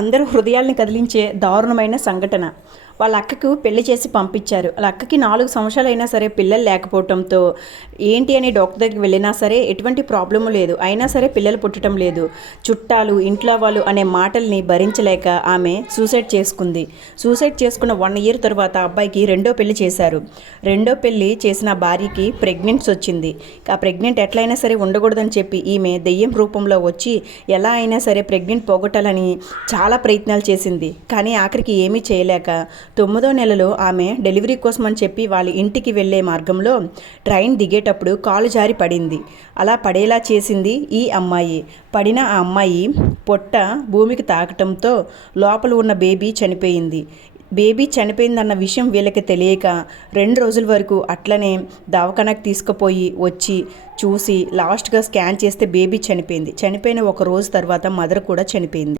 అందరూ హృదయాల్ని కదిలించే దారుణమైన సంఘటన. వాళ్ళ అక్కకు పెళ్లి చేసి పంపించారు. వాళ్ళ అక్కకి 4 సంవత్సరాలైనా సరే పిల్లలు లేకపోవడంతో ఏంటి అని డాక్టర్ దగ్గరికి వెళ్ళినా సరే ఎటువంటి ప్రాబ్లము లేదు. అయినా సరే పిల్లలు పుట్టడం లేదు. చుట్టాలు, ఇంట్లో వాళ్ళు అనే మాటల్ని భరించలేక ఆమె సూసైడ్ చేసుకుంది. సూసైడ్ చేసుకున్న 1 ఇయర్ తర్వాత అబ్బాయికి రెండో పెళ్లి చేశారు. రెండో పెళ్లి చేసిన భార్యకి ప్రెగ్నెన్సీ వచ్చింది. ఆ ప్రెగ్నెంట్ ఎట్లయినా సరే ఉండకూడదని చెప్పి ఈమె దెయ్యం రూపంలో వచ్చి ఎలా అయినా సరే ప్రెగ్నెంట్ పోగొట్టాలని చాలా ప్రయత్నాలు చేసింది. కానీ ఆఖరికి ఏమీ చేయలేక 9వ నెలలో ఆమె డెలివరీ కోసం అని చెప్పి వాళ్ళ ఇంటికి వెళ్ళే మార్గంలో ట్రైన్ దిగేటప్పుడు కాలు జారి పడింది. అలా పడేలా చేసింది ఈ అమ్మాయి. పడిన ఆ అమ్మాయి పొట్ట భూమికి తాకటంతో లోపల ఉన్న బేబీ చనిపోయింది. బేబీ చనిపోయిందన్న విషయం వీళ్ళకి తెలియక 2 రోజుల వరకు అట్లనే దవాఖానకు తీసుకుపోయి వచ్చి చూసి లాస్ట్గా స్కాన్ చేస్తే బేబీ చనిపోయింది. చనిపోయిన 1 రోజు తర్వాత మదర్ కూడా చనిపోయింది.